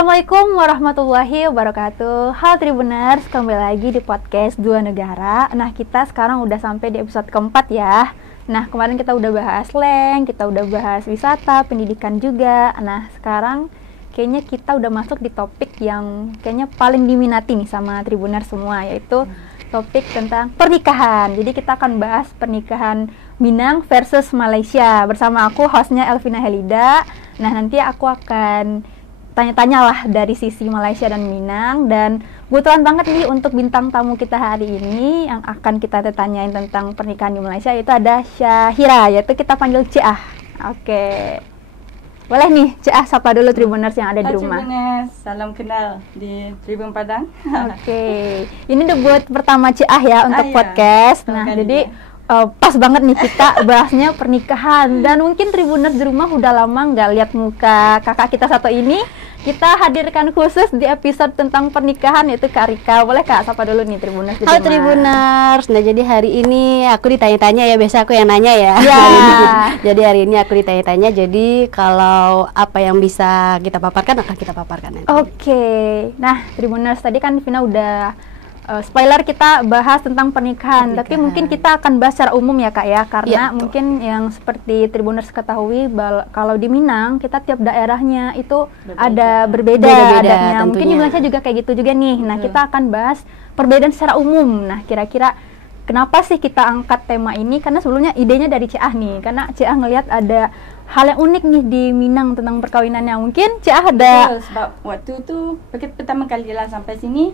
Assalamualaikum warahmatullahi wabarakatuh. Halo Tribuners, kembali lagi di podcast Dua Negara. Nah, kita sekarang udah sampai di episode keempat ya. Nah, kemarin kita udah bahas slang, kita udah bahas wisata, pendidikan juga. Nah, sekarang kayaknya kita udah masuk di topik yang kayaknya paling diminati nih sama Tribuners semua, yaitu topik tentang pernikahan. Jadi kita akan bahas pernikahan Minang versus Malaysia. Bersama aku, hostnya Elvina Helida. Nah, nanti aku akan tanya-tanya lah dari sisi Malaysia dan Minang, dan kebetulan banget nih untuk bintang tamu kita hari ini yang akan kita tanyain tentang pernikahan di Malaysia, itu ada Syahira, yaitu kita panggil Ciah. Oke. Boleh nih, Ciah sapa dulu Tribuners yang ada di rumah. Tribuners, salam kenal di Tribun Padang. Oke. Ini debut pertama Ciah ya untuk podcast. Ya, nah, jadi pas banget nih kita bahasnya pernikahan, dan mungkin Tribuners di rumah udah lama nggak lihat muka kakak kita satu ini. Kita hadirkan khusus di episode tentang pernikahan, yaitu Kak Rika. Boleh Kak, sapa dulu nih Tribuners di rumah. Halo Tribuners. Nah, jadi hari ini aku ditanya-tanya ya, biasa aku yang nanya ya. Ya. Jadi hari ini aku ditanya-tanya, jadi kalau apa yang bisa kita paparkan akan kita paparkan nanti. Oke. Nah, Tribuners, tadi kan Vina udah spoiler, kita bahas tentang pernikahan, tapi mungkin kita akan bahas secara umum ya Kak ya, karena mungkin yang seperti Tribuners ketahui, kalau di Minang kita tiap daerahnya itu berbeda adatnya. Mungkin di Malaysia juga kayak gitu juga nih. Nah, kita akan bahas perbedaan secara umum. Nah, kira-kira kenapa sih kita angkat tema ini? Karena sebelumnya idenya dari Ciah nih, karena Ciah ngelihat ada hal yang unik nih di Minang tentang perkawinannya. Mungkin Ciah ada... Betul, sebab waktu tu pertama kali lah sampai sini,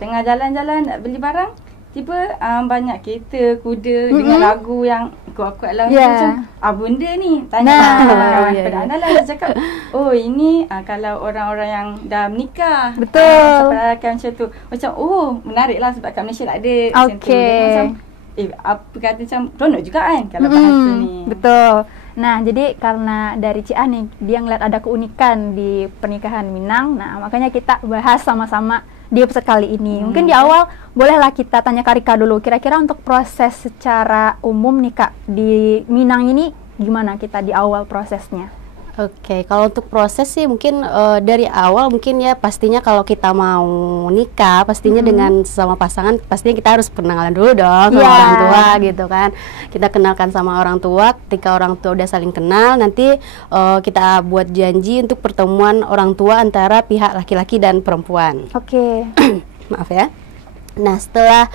tengah jalan-jalan nak beli barang, tiba banyak kereta, kuda dengan lagu yang kuat-kuat lah. Macam, bunda ni tanya kawan-kawan pada lah, dia cakap, oh ini kalau orang-orang yang dah menikah. Betul. Seperti macam tu. Macam, menarik lah sebab kat Malaysia tak ada. Oke. Apa kata macam, ronok juga kan kalau bahasa ni. Betul. Nah, jadi karena dari Ciah nih, dia ngeliat ada keunikan di pernikahan Minang. Nah, makanya kita bahas sama-sama di episode kali ini. Mungkin di awal bolehlah kita tanya Kak Rika dulu. Kira-kira untuk proses secara umum nih Kak, di Minang ini gimana kita di awal prosesnya? Oke, kalau untuk proses sih mungkin dari awal mungkin ya, pastinya kalau kita mau nikah pastinya dengan sesama pasangan, pastinya kita harus perkenalan dulu dong sama orang tua gitu kan. Kita kenalkan sama orang tua, ketika orang tua udah saling kenal, nanti kita buat janji untuk pertemuan orang tua antara pihak laki-laki dan perempuan. Oke. Maaf ya. Nah, setelah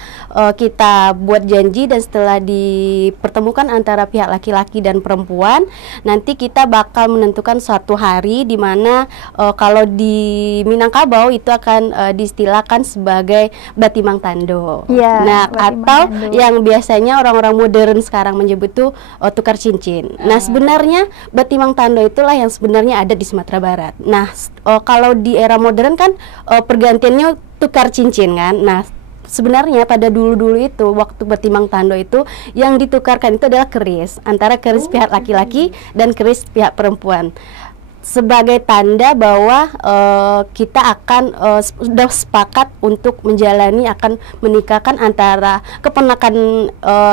kita buat janji dan setelah dipertemukan antara pihak laki-laki dan perempuan, nanti kita bakal menentukan suatu hari di mana kalau di Minangkabau itu akan diistilahkan sebagai Batimang Tando. Nah, atau Tando, yang biasanya orang-orang modern sekarang menyebut itu tukar cincin. Nah, sebenarnya Batimang Tando itulah yang sebenarnya ada di Sumatera Barat. Nah, kalau di era modern kan pergantiannya tukar cincin kan. Nah, sebenarnya pada dulu-dulu itu waktu Batimang Tando itu yang ditukarkan itu adalah keris antara keris pihak laki-laki dan keris pihak perempuan, sebagai tanda bahwa kita akan sudah sepakat untuk menjalani, akan menikahkan antara keponakan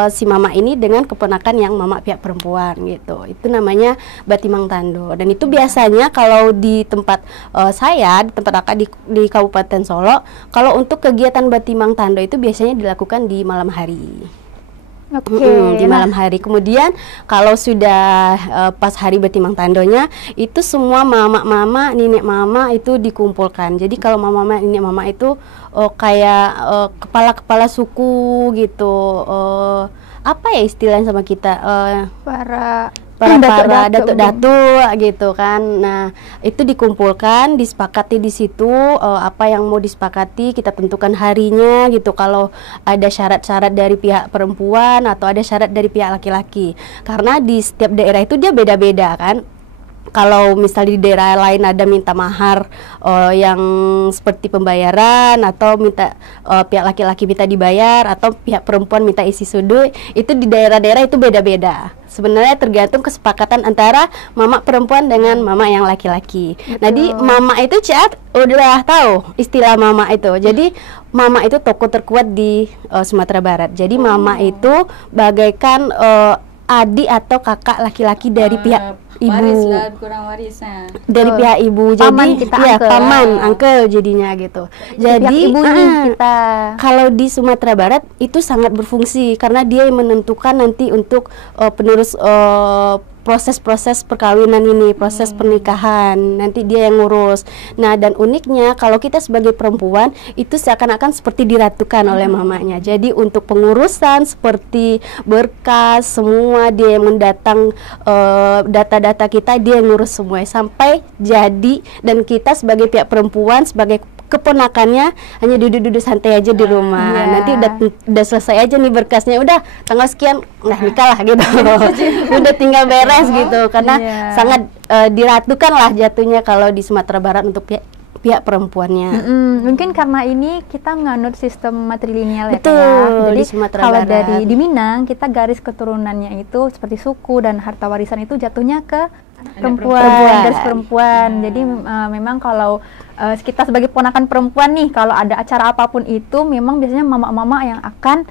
si mama ini dengan keponakan yang mama pihak perempuan gitu. Itu namanya Batimang Tando, dan itu biasanya kalau di tempat saya, di tempat akak di Kabupaten Solo, kalau untuk kegiatan Batimang Tando itu biasanya dilakukan di malam hari. Di malam hari. Kemudian kalau sudah pas hari Batimang Tandonya, itu semua mama-mama, nenek mama itu dikumpulkan. Jadi kalau mama-mama, nenek mama itu kayak kepala-kepala suku gitu. Apa ya istilahnya sama kita? Para datuk-datuk gitu kan. Nah, itu dikumpulkan, disepakati di situ apa yang mau disepakati, kita tentukan harinya gitu. Kalau ada syarat-syarat dari pihak perempuan atau ada syarat dari pihak laki-laki. Karena di setiap daerah itu dia beda-beda kan. Kalau misal di daerah lain ada minta mahar yang seperti pembayaran, atau minta pihak laki-laki minta dibayar, atau pihak perempuan minta isi sudut, itu di daerah-daerah itu beda-beda. Sebenarnya tergantung kesepakatan antara mama perempuan dengan mama yang laki-laki. Nah, di mama itu Ciat udah tahu istilah mama itu. Jadi mama itu tokoh terkuat di Sumatera Barat. Jadi mama itu bagaikan adik atau kakak laki-laki dari pihak ibu. Waris lah, kurang waris dari pihak ibu. Paman Jadi kita, ya uncle. paman, uncle jadinya gitu. Jadi ibu nih kita. kalau di Sumatera Barat itu sangat berfungsi karena dia yang menentukan nanti untuk penerus proses-proses perkawinan ini, proses pernikahan, nanti dia yang ngurus. Nah, dan uniknya kalau kita sebagai perempuan itu seakan-akan seperti diratukan oleh mamanya. Jadi untuk pengurusan seperti berkas semua dia yang mendatang, data-data kita dia yang ngurus semua sampai jadi, dan kita sebagai pihak perempuan sebagai keponakannya hanya duduk-duduk santai aja di rumah. Nanti udah selesai aja nih berkasnya, udah tanggal sekian nikah lah gitu. Udah tinggal beres gitu karena sangat diratukan lah jatuhnya kalau di Sumatera Barat untuk pihak perempuannya. Mungkin karena ini kita menganut sistem matrilineal ya. Betul, Jadi di Sumatera kalau Barat. di Minang kita garis keturunannya itu seperti suku dan harta warisan itu jatuhnya ke perempuan, garis perempuan. Jadi memang kalau kita sebagai ponakan perempuan nih, kalau ada acara apapun itu memang biasanya mama-mama yang akan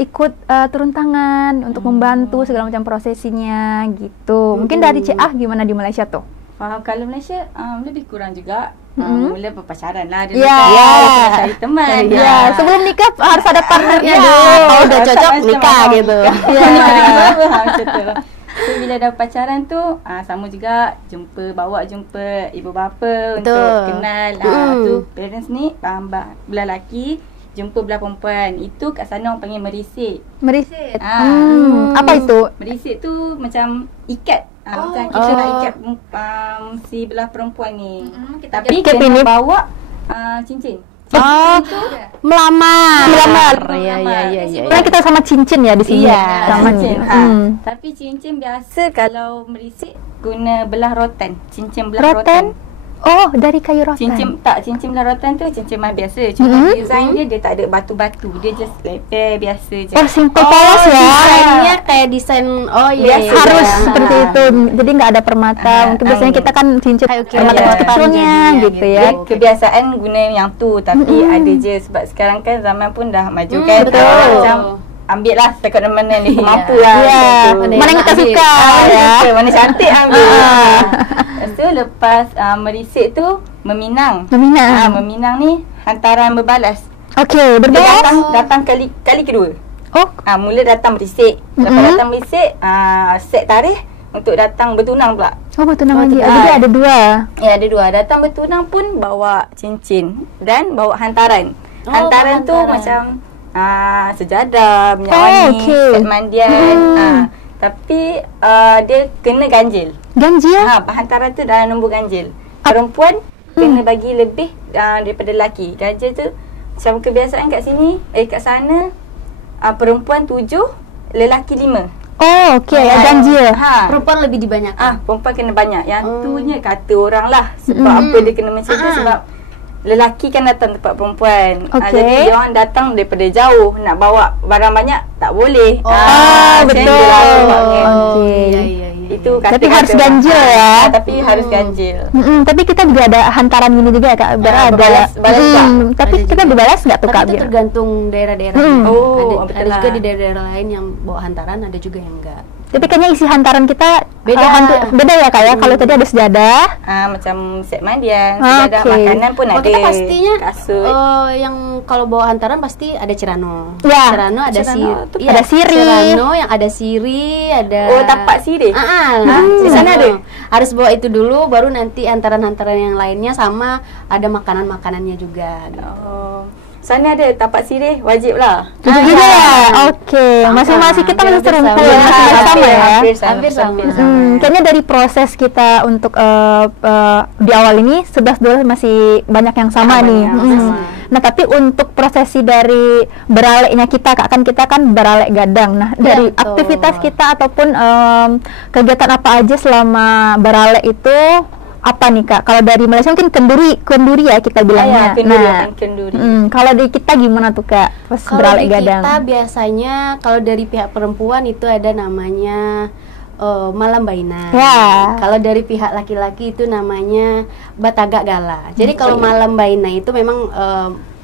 ikut turun tangan untuk membantu segala macam prosesinya gitu. Mungkin dari Ciah gimana di Malaysia tuh? Kalau Malaysia lebih kurang juga. Mula berpacaran lah dulu. Cari teman. Sebelum nikah harus ada partnernya dulu. Kalau udah cocok nikah gitu. Macam tu. So, bila dah pacaran tu sama juga bawa jumpa ibu bapa untuk kenal. Tu parents ni belah lelaki jumpa belah perempuan. Itu kat sana orang panggil merisik. Merisik. Apa itu? Merisik tu macam ikat. Macam kita nak ikat si belah perempuan ni. Tapi kena bawa cincin. Melamar. Ya. Karena kita sama cincin ya di sini. Sama cincin. Tapi cincin biasa kalau merisik guna belah rotan. Cincin belah rotan. Oh, dari kayu rotan. Cincin belah rotan tu cincin mahal biasa. Cuma design dia tak ada batu-batu. Dia just leper biasa je. Oh, simple polos ya. Desainnya kayak desain harus seperti itu. Jadi nggak ada permata. Mungkin biasanya kita kan cincin permata kecilnya gitu ya. Kebiasaan guna yang tu, tapi ada je sebab sekarang kan zaman pun dah maju kan. Macam ambil lah dekat mana ni mampu lah. Mana yang kita suka mana cantik ambil. So lepas merisik tu meminang ni hantaran berbalas. Okey, berbalas datang kali kedua. Mula datang merisik. Lepas datang merisik set tarikh untuk datang bertunang pula. Bertunang lagi. Jadi ada dua. Ya, ada dua. Datang bertunang pun bawa cincin dan bawa hantaran. Hantaran tu macam sejadah, minyak wangi, set mandian. Tapi dia kena ganjil. Ganjil? Hantaran tu dalam nombor ganjil. Perempuan kena bagi lebih daripada lelaki. Ganjil tu macam kebiasaan kat sini, kat sana perempuan 7, lelaki 5. Oh, okey, ganjil. Perempuan lebih dibanyak. Perempuan kena banyak. Yang tu nya kata orang lah. Sebab apa dia kena macam tu, sebab lelaki kan datang tempat perempuan. Jadi dia orang datang daripada jauh, nak bawa barang banyak tak boleh. Betul. Itu tapi harus ganjil ya. Tapi harus ganjil. Tapi kita juga ada hantaran gini juga ya Kak. Balas tapi kita berbalas nggak tuh Kak? Tapi itu tergantung daerah-daerah. Ada juga di daerah-daerah lain yang bawa hantaran, ada juga yang enggak. Tapi kayaknya isi hantaran kita beda ya Kak ya. Kalau tadi ada sejadah, macam set mandian, sejadah makanan pun ada. Kita pastinya kasut. Yang kalau bawa hantaran pasti ada Cirano. Cirano ada ada siri. Cirano yang ada siri, ada tapak siri. Di sana ada. Harus bawa itu dulu, baru nanti hantaran-hantaran yang lainnya, sama ada makanan-makanannya juga. Sana ada tapak sirih, wajib lah. Okey. Masing-masing kita masih serumpun, sama ya. Hampir sama. Kayaknya dari proses kita untuk di awal ini 11-12 masih banyak yang sama nih. Nah, tapi untuk prosesi dari beraleknya kita kan kita kan beralek gadang. Nah, dari aktivitas kita ataupun kegiatan apa aja selama beralek itu apa nih Kak? Kalau dari Malaysia mungkin kenduri ya kita bilangnya. Kenduri. Kalau di kita gimana tuh Kak? Pas beralek gadang. Kalau kita biasanya kalau dari pihak perempuan itu ada namanya malam bainan. Kalau dari pihak laki-laki itu namanya batagak gala. Jadi kalau malam bainan itu memang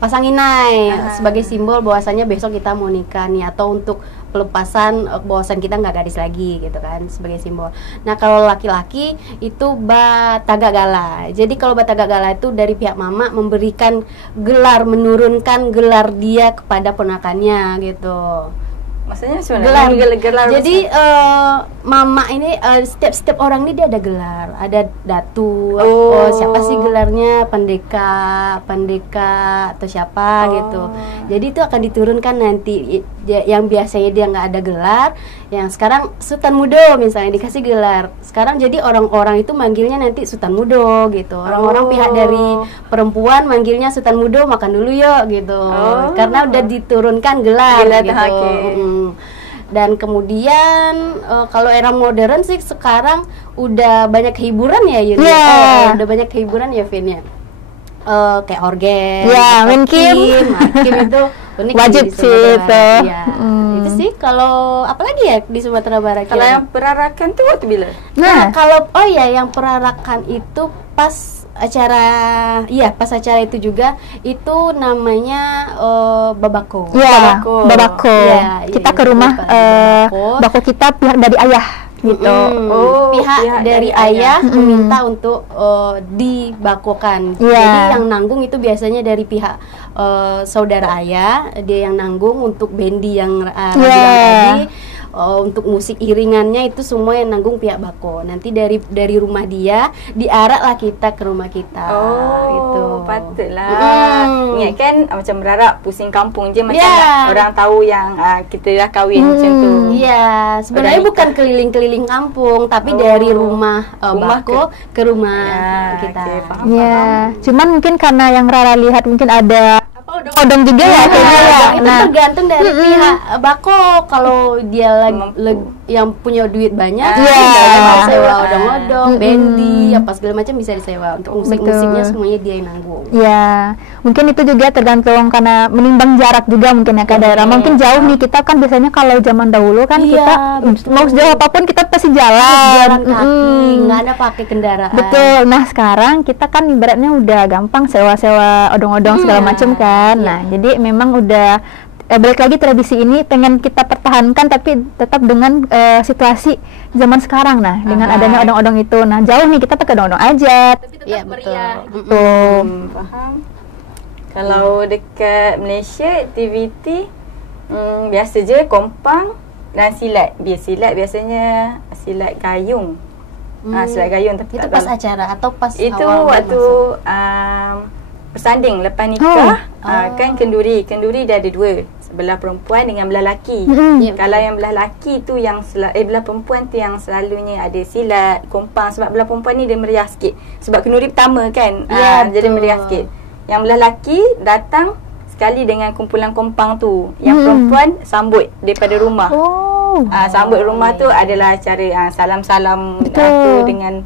pasang inai sebagai simbol bahwasanya besok kita mau nikah nih, atau untuk pelepasan bahwasan kita nggak gadis lagi gitu kan, sebagai simbol. Nah kalau laki-laki itu batagagala. Jadi kalau batagagala itu dari pihak mama memberikan gelar, menurunkan gelar dia kepada ponakannya gitu. Maksudnya sebenarnya gelar. Jadi mama ini setiap orang ini dia ada gelar, ada datu. Siapa sih gelarnya, pendeka atau siapa gitu. Jadi itu akan diturunkan nanti. Yang biasanya dia nggak ada gelar, yang sekarang Sultan Mudo misalnya dikasih gelar. Sekarang jadi orang-orang itu manggilnya nanti Sultan Mudo gitu. Orang-orang pihak dari perempuan manggilnya Sultan Mudo, makan dulu yuk gitu. Karena udah diturunkan gelar gitu. Dan kemudian kalau era modern sih sekarang udah banyak hiburan ya Yun. Udah banyak hiburan ya Vin ya. Kayak organ, main Kim itu unik wajib sih itu. Itu sih. Kalau apalagi ya di Sumatera Barat. Kalau yang perarakan tuh waktu bila? Nah kalau yang perarakan itu pas acara itu juga, itu namanya babako. Babako. Kita ke rumah bako kita pihak dari ayah gitu. Pihak dari ayah meminta untuk dibakokan. Jadi yang nanggung itu biasanya dari pihak saudara ayah, dia yang nanggung untuk bendi yang tadi. Untuk musik iringannya itu semua yang nanggung pihak bako. Nanti dari rumah dia diaraklah kita ke rumah kita. Gitu. Patutlah. Ingat kan macam berharap pusing kampung je, macam orang tahu yang kita dah kahwin macam tu. Iya, sebenarnya bukan keliling-keliling kampung, tapi dari rumah bako ke rumah kita. Cuman mungkin karena yang Rara lihat mungkin ada odong juga ya kayaknya ya. Itu tergantung dari pihak bako. Kalau dia yang punya duit banyak, bisa sewa odong-odong, bendi, apa segala macam bisa disewa. Untuk musik-musiknya semuanya dia yang nanggung. Mungkin itu juga tergantung karena menimbang jarak juga mungkin ya Kak daerah. Mungkin jauh nih, kita kan biasanya kalau zaman dahulu kan kita mau sejauh apapun kita pasti jalan kaki, nggak ada pakai kendaraan. Betul. Nah sekarang kita kan ibaratnya udah gampang sewa-sewa odong-odong segala macam kan. Nah, jadi memang udah balik lagi tradisi ini pengen kita pertahankan tapi tetap dengan situasi zaman sekarang. Nah, dengan adanya odong-odong itu. Nah, jauh nih kita pakai odong-odong aja. Tapi tetap meriah. Paham. Kalau dekat Malaysia aktiviti biasa je kompang dan silat. Biasanya silat gayung. Silat gayung tapi itu pas acara atau pas itu waktu bersanding lepas nikah. Kan kenduri dia ada dua, sebelah perempuan dengan belah laki. Kalau yang belah laki tu yang belah perempuan tu yang selalunya ada silat, kompang, sebab belah perempuan ni dia meriah sikit sebab kenduri pertama kan. Jadi meriah sikit. Yang belah laki datang sekali dengan kumpulan kompang tu. Yang perempuan sambut daripada rumah. Sambut rumah tu adalah cara salam-salam tu dengan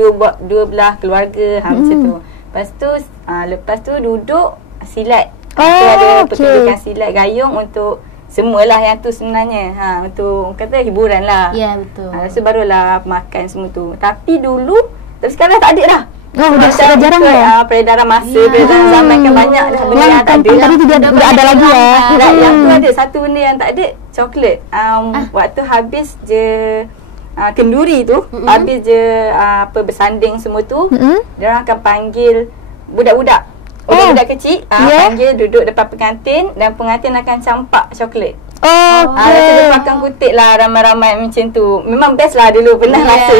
dua belah keluarga macam tu. Lepas tu duduk silat. Ada pertunjukan silat gayung untuk semualah yang tu sebenarnya. Untuk kata hiburan lah. Ya betul. Lepas tu barulah makan semua tu. Tapi sekarang tak ada dah. Udah sangat jarang ya. Peredaran masa, peredaran zaman kan banyak dah benda yang tak ada. Tadi tidak ada lagi ya. Yang tu ada satu benda yang tak ada, coklat. Waktu habis je kenduri tu, habis je bersanding semua tu, dia orang akan panggil budak-budak kecil, panggil duduk depan pengantin dan pengantin akan campak coklat. Lepas tu pakai kutip lah ramai-ramai macam tu. Memang best lah dulu, pernah rasa.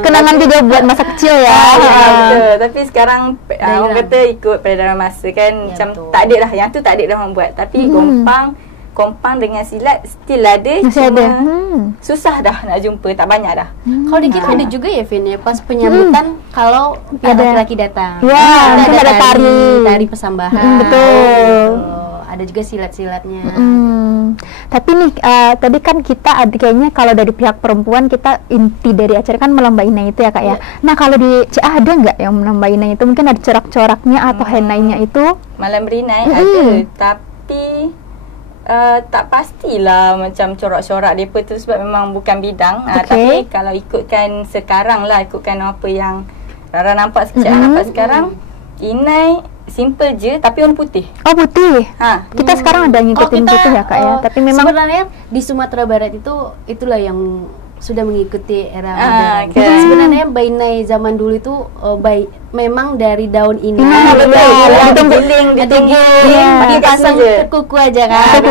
Kenangan juga buat masa kecil ya. Betul. Tapi sekarang orang kata ikut peredaran masa kan, macam tak ada dah. Yang tu tak ada dah orang buat. Tapi kompang dengan silat still ada. Susah dah nak jumpa, tak banyak dah. Kalau di kita ada juga ya Vin ya, pas penyambutan kalau ada laki-laki datang. Ada tari persambahan. Betul. Ada juga silat-silatnya. Tapi nih tadi kan kita kayaknya kalau dari pihak perempuan kita inti dari acara kan melambah inai itu ya Kak ya. Nah kalau di CA ada nggak yang melambah inai itu, mungkin ada corak-coraknya atau henainya itu? Malam berinai ada, tapi tak pastilah macam corak-corak mereka tu sebab memang bukan bidang. Tapi kalau ikutkan sekarang lah, ikutkan apa yang Rara nampak sekarang, inai simple je tapi warna putih. Oh, putih. Kita sekarang ada ngikutin kita, putih ya Kak ya. Tapi memang sebenarnya di Sumatera Barat itulah yang sudah mengikuti era modern. Sebenarnya bainai zaman dulu itu memang dari daun ini. Dipasang ke kuku aja kan.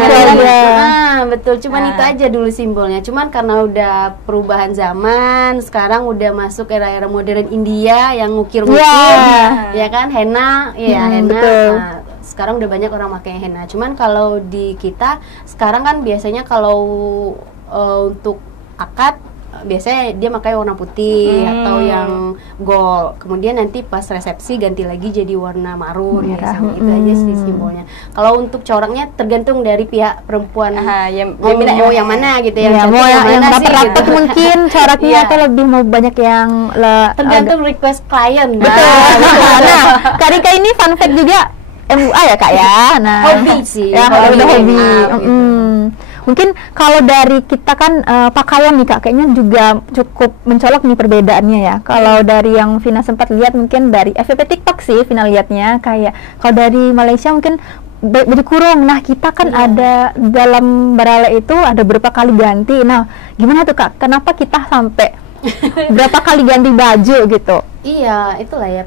Betul. Cuman itu aja dulu simbolnya. Cuman karena udah perubahan zaman, sekarang udah masuk era-era modern India yang ngukir-ngukir, ya kan, henna, henna. Betul. Sekarang udah banyak orang pakai henna. Cuman kalau di kita sekarang kan biasanya kalau untuk akad biasanya dia pakai warna putih atau yang gold. Kemudian nanti pas resepsi ganti lagi jadi warna marun biasanya. Itu aja sih simbolnya. Kalau untuk coraknya tergantung dari pihak perempuan mau yang mana gitu ya. Mau yang rapat-rapat gitu. Mungkin coraknya atau lebih mau banyak yang tergantung request klien. Betul. Nah, Kak Rika ini fun fact juga MUA ya Kak ya. Nah, hobi sih. Ya, hobi. Mungkin kalau dari kita kan pakaian nih Kak, kayaknya juga cukup mencolok nih perbedaannya ya. Kalau dari yang Vina sempat lihat mungkin dari FYP TikTok sih Vina lihatnya kayak kalau dari Malaysia mungkin baju kurung. Nah, kita kan ada dalam Barale itu ada berapa kali ganti. Nah, gimana tuh Kak? Kenapa kita sampai berapa kali ganti baju gitu? Iya, itulah ya.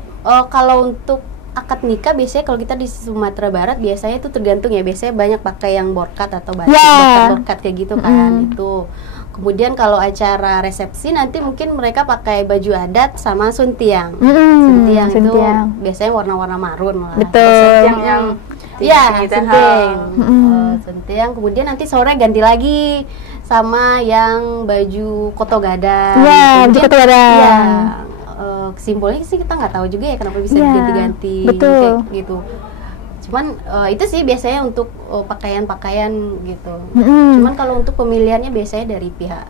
Kalau untuk akad nikah biasanya kalau kita di Sumatera Barat biasanya itu tergantung ya, biasanya banyak pakai yang borkat atau batik, borkat kayak gitu kan. Itu kemudian kalau acara resepsi nanti mungkin mereka pakai baju adat sama suntiang. Suntiang itu biasanya warna-warna marun lah. Betul. Suntiang. Suntiang. Kemudian nanti sore ganti lagi sama yang baju koto gadang. Baju koto gadang. Simbolnya sih kita nggak tahu juga ya kenapa bisa diganti-ganti kayak gitu. Cuman itu sih biasanya untuk pakaian-pakaian gitu. Cuman kalau untuk pemilihannya biasanya dari pihak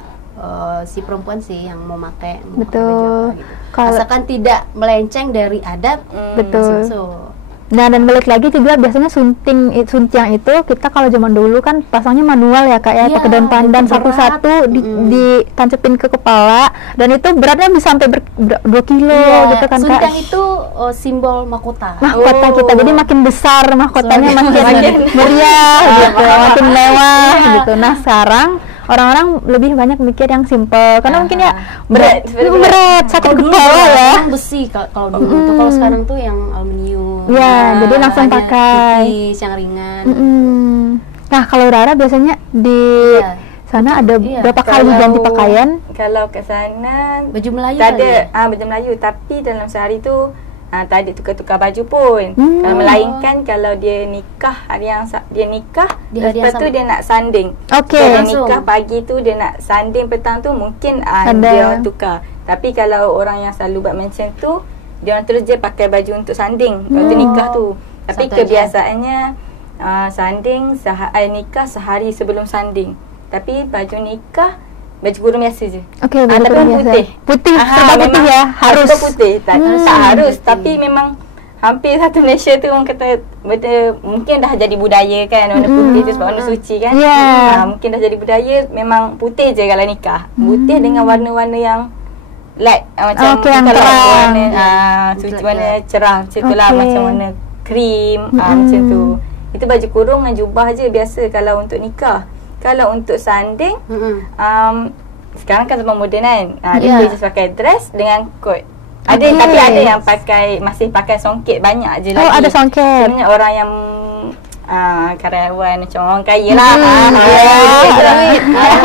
si perempuan sih yang mau pakai baju apa gitu. Asalkan tidak melenceng dari adat. Betul. Nah, dan balik lagi juga biasanya suntiang itu kita kalau zaman dulu kan pasangnya manual ya Kak ya, pakai daun pandan satu-satu ditancepin ke kepala, dan itu beratnya bisa sampai 2 kilo gitu kan Kak. Suntiang itu simbol mahkota. Mahkota kita, jadi makin besar mahkotanya, makin meriah gitu, makin mewah gitu. Nah, sekarang orang-orang lebih banyak mikir yang simple karena mungkin ya berat sakit kepala ya. Besi kalau dulu itu, kalau sekarang tuh yang aluminium. Jadi langsung pakai yang ringan. Nah, kalau Rara biasanya di sana ada berapa kali ganti pakaian? Kalau ke sana baju Melayu tak ada baju Melayu, tapi dalam sehari tu tak ada tukar-tukar baju pun. Melainkan kalau dia nikah hari yang dia nikah, lepas tu dia nak sanding. Dia nikah pagi tu dia nak sanding petang tu mungkin dia tukar. Tapi kalau orang yang selalu buat macam tu, dia orang terus je pakai baju untuk sanding waktu nikah tu. Tapi kebiasaannya sanding nikah sehari sebelum sanding. Tapi baju nikah baju kurung biasa je. Okey, baju tapi kurung biasa. Putih, serba putih ya, harus. Putih, tak harus, tapi memang hampir satu Malaysia tu orang kata mungkin dah jadi budaya kan, warna putih tu sebab warna suci kan. Mungkin dah jadi budaya, memang putih je kalau nikah. Putih dengan warna-warna yang light, macam yang kalau terang. warna cerah macam tu lah, macam warna krim, macam tu. Itu baju kurung dengan jubah je biasa kalau untuk nikah. Kalau untuk sanding, sekarang kan zaman moden kan, dia just pakai dress dengan coat. Ada, tapi ada yang masih pakai songket, banyak je lagi. Ada songket. Sebenarnya orang yang karyawan macam orang kaya lah.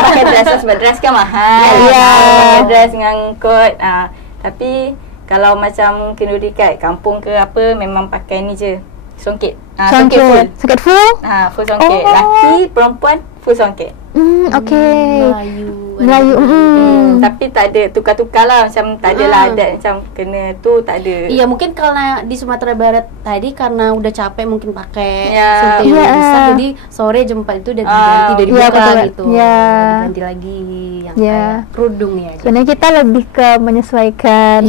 Pakai dress sebab dress kan mahal. Pakai dress dengan coat. Tapi kalau macam kenduri kat kampung ke apa, memang pakai ni je, songket. Songket full. Songket full? Full songket. Laki, perempuan full songket. Melayu. Tapi tak ada tukar-tukar lah, macam tak ada lah adat macam kena tu, tak ada. Iya, mungkin karena di Sumatera Barat tadi karena udah capek mungkin pakai suntiang yang besar, jadi sore jam 4 itu udah diganti, udah dibuka gitu. Diganti lagi yang kayak kerudung ya. Sebenarnya kita lebih ke menyesuaikan.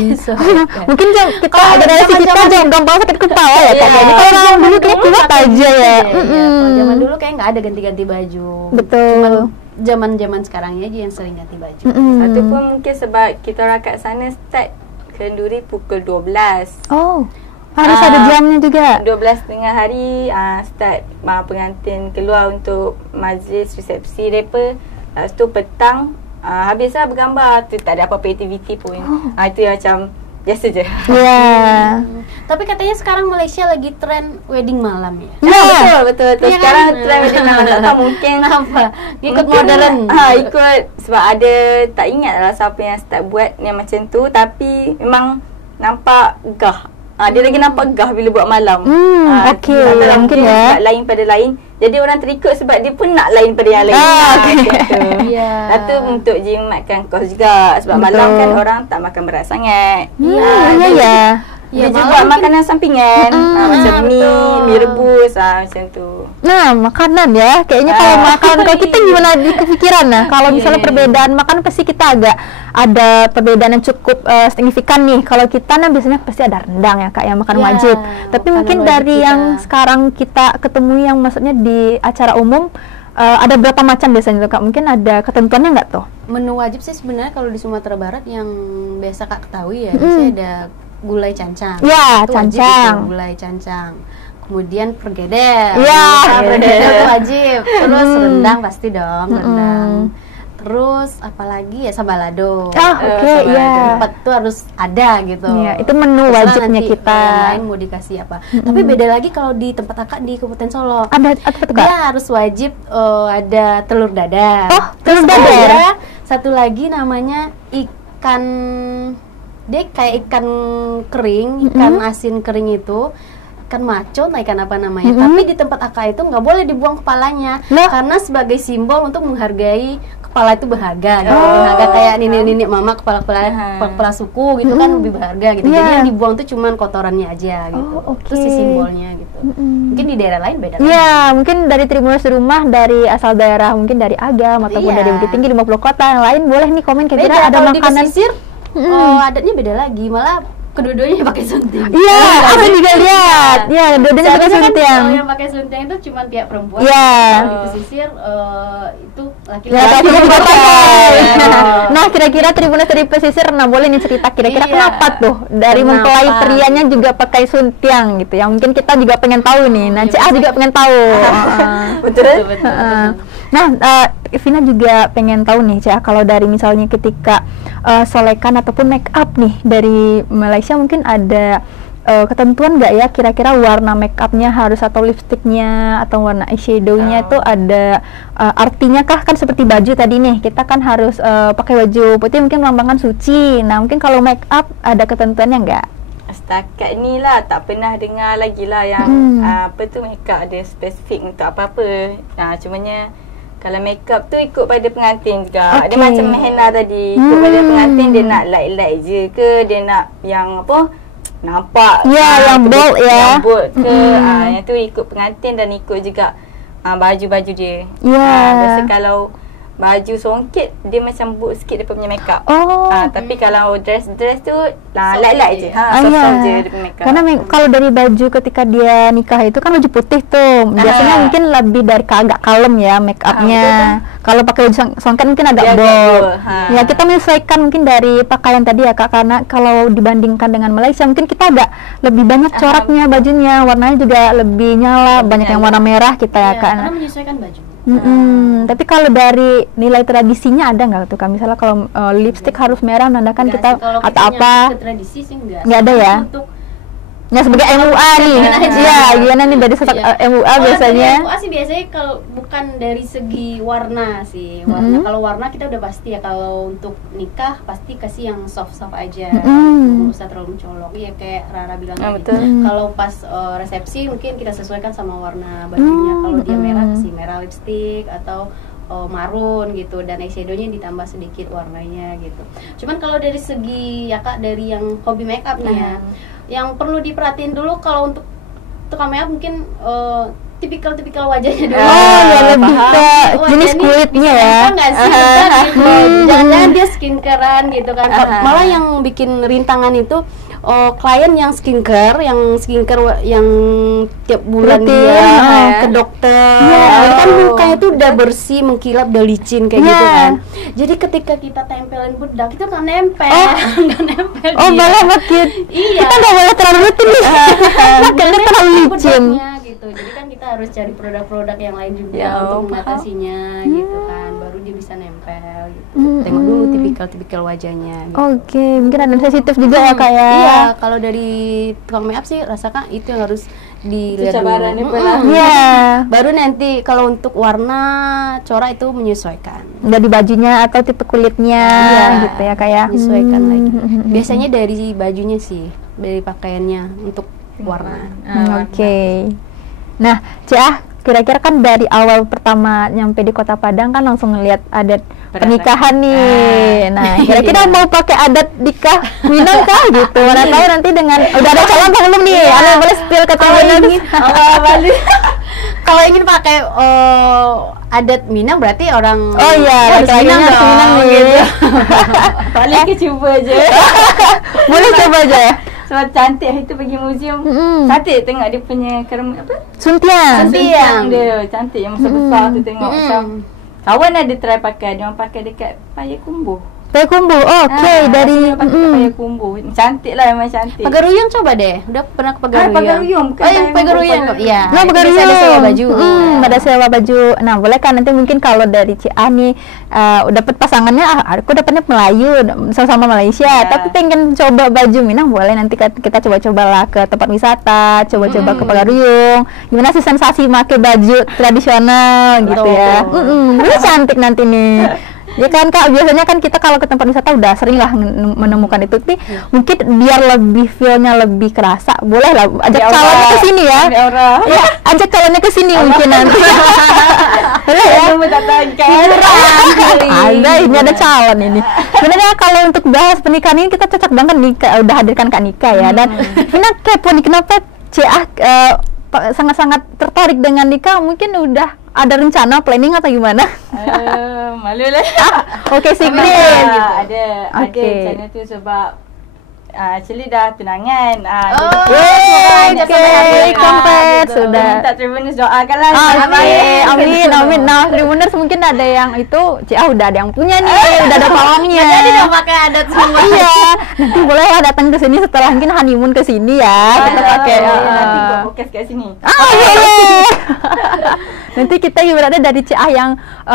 Mungkin kita generasi kita jangan gampang sakit kepala ya Kak. Jadi kalau orang dulu kayak kuat aja ya. Kalau zaman dulu kayak nggak ada ganti-ganti baju. Betul. Zaman sekarang aja yang sering ganti baju. Satu pun mungkin sebab kita orang kat sana start kenduri pukul 12. Harus ada jamnya juga. 12.30 hari start pengantin keluar untuk majlis resepsi mereka. Lepas tu petang habislah bergambar. Tu tak ada apa-apa aktiviti pun. Itu yang macam biasa je. Tapi katanya sekarang Malaysia lagi tren wedding malam ya? Betul. Ya Sekarang kan? tren wedding malam, tak tahu mungkin Kenapa? Ikut mungkin, modern. Ikut sebab ada, tak ingat lah siapa yang start buat yang macam tu, tapi memang nampak gah. Dia lagi nampak gah bila buat malam. Okey, mungkin ya. Lain pada lain. Jadi orang terikut sebab dia pun nak lain pada yang lain. Lepas tu untuk jimatkan kos juga. Sebab malam kan orang tak makan berat sangat. Dia juga buat makanan sampingan. Macam mie rebus, macam tu. Nah, makanan ya. Kayaknya kalau makan, kalau kita gimana di kepikiran kalau misalnya perbedaan makan pasti kita agak ada perbedaan yang cukup signifikan nih. Kalau kita biasanya pasti ada rendang ya Kak, yang makan wajib. Tapi mungkin dari kita yang sekarang kita ketemu yang maksudnya di acara umum, ada berapa macam biasanya tuh Kak? Mungkin ada ketentuannya nggak tuh? Menu wajib sih sebenarnya kalau di Sumatera Barat yang biasa Kak ketahui ya, biasanya ada gulai cancang. Ya, itu cancang. Wajib, gulai cancang. Kemudian pergedel. Pergedel itu wajib. Terus rendang pasti dong, rendang. Terus apalagi ya sambalado. Empat tuh harus ada gitu. Itu menu wajibnya kita. Yang lain mau dikasih apa. Tapi beda lagi kalau di tempat Kakak di Kabupaten Solo. Ada apa tuh Kak? Dia harus wajib ada telur dadar. Telur dadar. Ada satu lagi namanya ikan, dia kayak ikan kering, ikan asin kering itu, ikan macot, ikan apa namanya. Tapi di tempat Aka itu nggak boleh dibuang kepalanya, karena sebagai simbol untuk menghargai kepala itu berharga. Gitu. Berharga kayak nenek mama kepala suku gitu kan lebih berharga gitu. Jadi yang dibuang tuh cuman kotorannya aja gitu. Terus si simbolnya gitu. Mungkin di daerah lain beda. Mungkin dari Tribuners rumah, dari asal daerah, mungkin dari Agam ataupun dari Bukit Tinggi 50 kota yang lain boleh nih komen kira-kira ada makanan. Adatnya beda lagi, malah kedua-duanya pakai suntiang. Aku juga lihat. Dua-duanya pakai suntiang. Yang pakai suntiang itu cuma pihak perempuan. Kalau di pesisir itu laki-laki juga pakai. Nah, kira-kira Tribuners dari pesisir, boleh nih cerita kira-kira kenapa tuh dari mempelai prianya juga pakai suntiang gitu. Yang mungkin kita juga pengen tahu nih. Nah, Cik juga pengen tahu. Betul. Nah, Vina juga pengen tahu nih Cik, kalau dari misalnya ketika solekan ataupun make up nih dari Malaysia, mungkin ada ketentuan nggak ya kira-kira warna make upnya harus atau lipstiknya atau warna eyeshadownya itu ada artinya kah? Kan seperti baju tadi nih, kita kan harus pakai baju putih mungkin melambangkan suci. Nah, mungkin kalau make up ada ketentuannya nggak? Setakat ni lah tak pernah dengar lagi lah yang apa tu make up ada spesifik untuk apa-apa. Cumanya kalau make up tu ikut pada pengantin juga. Dia macam henna tadi, ikut pada pengantin, dia nak light-light je ke, dia nak yang apa, nampak yang bold yang bold ke. Yang tu ikut pengantin dan ikut juga baju-baju dia. Biasa kalau baju songket dia macam bold sikit dia punya make up. Tapi kalau dress tu light-light je. Soft je dia punya make up. Karena kalau dari baju ketika dia nikah itu kan baju putih tuh. Biasanya mungkin lebih dari agak kalem ya make upnya. Kalau pakai baju songket mungkin agak bold. Ya, kita menyesuaikan mungkin dari pakaian tadi ya Kak, karena kalau dibandingkan dengan Malaysia mungkin kita agak lebih banyak coraknya bajunya, warnanya juga lebih nyala, banyak yang warna merah kita ya Kak. Karena menyesuaikan baju. Tapi kalau dari nilai tradisinya ada nggak tuh Kak? Misalnya kalau lipstick harus merah menandakan kita atau apa? Tradisi sih enggak ada ya? Ya sebagai MUA nih. Gimana nih dari sosok MUA biasanya? MUA sih biasanya kalau bukan dari segi warna sih. Kalau warna kita udah pasti ya, kalau untuk nikah pasti kasih yang soft aja. Nggak usah terlalu mencolok. Iya kayak Rara bilang tadi. Kalau pas resepsi mungkin kita sesuaikan sama warna bajunya. Kalau dia merah kasih merah lipstick atau marun gitu, dan eyeshadownya ditambah sedikit warnanya gitu. Cuman kalau dari segi ya Kak, dari yang hobi makeup nih ya, yang perlu diperhatiin dulu kalau untuk tukang makeup mungkin tipikal wajahnya dulu. Lebih ke jenis kulitnya ya. Nggak sih, jangan-jangan dia skincarean gitu kan. Malah yang bikin rintangan itu klien yang skincare yang tiap bulan Rutin, dia ke dokter. Kan mukanya tuh udah bersih, mengkilap, udah licin kayak gitu kan. Jadi ketika kita tempelin bedak itu nggak nempel, nggak nempel. Malah makin. Iya. Kita nggak boleh terlalu rutin nih. Karena terlalu licin. Gitu. Jadi kan kita harus cari produk-produk yang lain juga Ya, untuk mengatasinya gitu kan, baru dia bisa nempel gitu. Tengok dulu tipikal wajahnya gitu. Oke, mungkin ada sensitif juga ya Kak ya. Iya, kalau dari tukang make up sih rasakan itu yang harus dilihat cabarannya dulu. pula. Iya. Baru nanti kalau untuk warna corak itu menyesuaikan. Dari bajunya atau tipe kulitnya gitu ya kayak Menyesuaikan lagi. Biasanya dari bajunya sih, dari pakaiannya untuk warna. Oke. Nah, Ciah, kira-kira kan dari awal pertama nyampe di Kota Padang kan langsung ngelihat adat pernikahan nih. Nah, kira-kira mau pakai adat nikah Minang kah gitu? Mana tahu nanti dengan udah ada calon apa belum nih? Anda boleh spill ke teman-teman. Kalau ingin pakai adat Minang berarti orang laki-lakinya harus Minang nih. Gitu. Paling ke cuba aja. Boleh coba aja ya. Sebab cantik itu pergi museum. Cantik tengok dia punya Suntiang. Suntiang dia cantik yang besar tu tengok macam. Kawan ada try pakai, dia orang pakai dekat Payakumbuh. Payakumbuh. Dari Pakai Payakumbuh. Cantik lah, memang cantik. Pagaruyung coba deh. Udah pernah ke Pagaruyung? Pagaruyung. Pagaruyung. Iya. Pagaruyung. Ada sewa baju. Ada sewa baju. Nah, boleh kan nanti mungkin kalau dari Ciah nih dapat pasangannya aku dapatnya Melayu sama Malaysia, tapi pengen coba baju Minang, boleh nanti kita coba-cobalah ke tempat wisata, coba-coba ke Pagaruyung. Gimana sih sensasi pakai baju tradisional gitu ya. Ini cantik nanti nih. Ya kan Kak, biasanya kan kita kalau ke tempat wisata udah sering lah menemukan itu, tapi mungkin biar lebih feel-nya lebih kerasa, boleh lah ajak calonnya ke sini ya. Ya, ajak calonnya ke sini mungkin nanti. Boleh ya? Ada ini ada calon ini. Sebenarnya kalau untuk bahas pernikahan ini kita cocok banget nih, udah hadirkan Kak Nika ya. Dan Vina kepo nih, kenapa Ciah sangat-sangat tertarik dengan nikah? Mungkin udah ada rencana planning atau gimana? Malu lah. Oke, secret. Ada rencana tu sebab actually dah tunangan. Kompet sudah. Minta Tribuners doakan lah. Amin. Nah, Tribuners mungkin ada yang itu, Ciah udah ada yang punya nih, udah ada pawangnya. Jadi udah pakai adat semua. Iya. Nanti boleh lah datang ke sini setelah mungkin honeymoon ke sini ya. Kita pakai. Nanti gua podcast kat sini. Nanti kita ibaratnya dari Ciah yang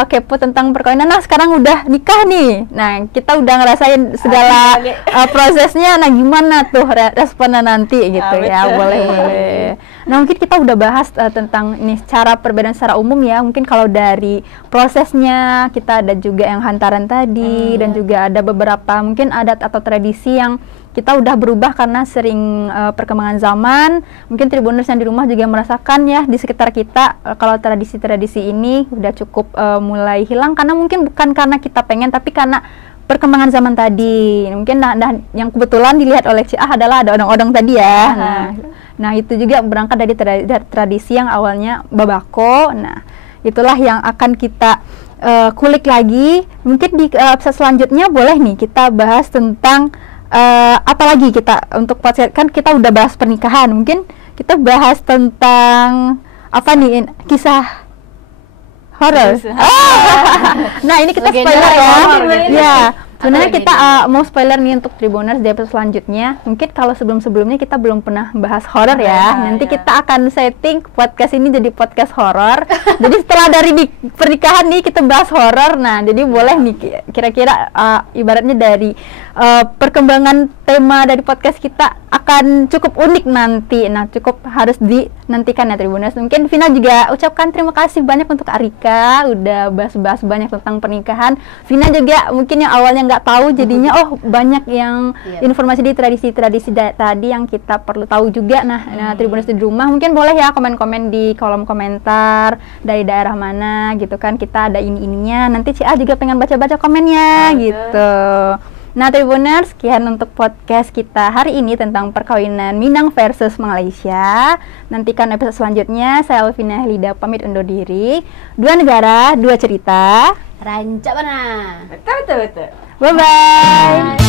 kepo tentang perkawinan. Nah, sekarang udah nikah nih. Nah, kita udah ngerasain segala prosesnya. Nah, gimana tuh responnya nanti gitu ya? Boleh. Nah, mungkin kita udah bahas tentang ini cara perbedaan secara umum ya. Mungkin kalau dari prosesnya kita ada juga yang hantaran tadi, dan juga ada beberapa mungkin adat atau tradisi yang kita udah berubah karena sering perkembangan zaman. Mungkin Tribuners yang di rumah juga merasakan ya di sekitar kita kalau tradisi-tradisi ini udah cukup mulai hilang, karena mungkin bukan karena kita pengen, tapi karena perkembangan zaman tadi. Mungkin yang kebetulan dilihat oleh Ciah adalah ada odong-odong tadi ya. Nah itu juga berangkat dari tradisi yang awalnya babako. Nah itulah yang akan kita kulik lagi. Mungkin di episode selanjutnya boleh nih kita bahas tentang apalagi kita untuk podcast kan kita udah bahas pernikahan, mungkin kita bahas tentang apa nih, kisah horor. Nah ini kita spoiler ya. Sebenarnya kita mau spoiler nih untuk Tribuners di episode selanjutnya. Mungkin kalau sebelum-sebelumnya kita belum pernah bahas horor ya. Nanti kita akan setting podcast ini jadi podcast horor. Jadi setelah dari pernikahan nih kita bahas horor. Nah, jadi boleh nih kira-kira ibaratnya dari perkembangan tema dari podcast kita akan cukup unik nanti. Nah, cukup harus dinantikan ya Tribuners. Mungkin Vina juga ucapkan terima kasih banyak untuk Arika udah bahas-bahas banyak tentang pernikahan. Vina juga mungkin yang awalnya nggak tahu jadinya banyak yang informasi di tradisi-tradisi tadi yang kita perlu tahu juga. Nah, Tribuners di rumah mungkin boleh ya komen-komen di kolom komentar dari daerah mana gitu kan, kita ada ininya. Nanti Ciah juga pengen baca-baca komennya gitu. Nah Tribuners, sekian untuk podcast kita hari ini tentang perkawinan Minang versus Malaysia. Nantikan episode selanjutnya. Saya Alvina Helida pamit undur diri. 2 negara, 2 cerita. Rancak mana? Betul. Bye-bye.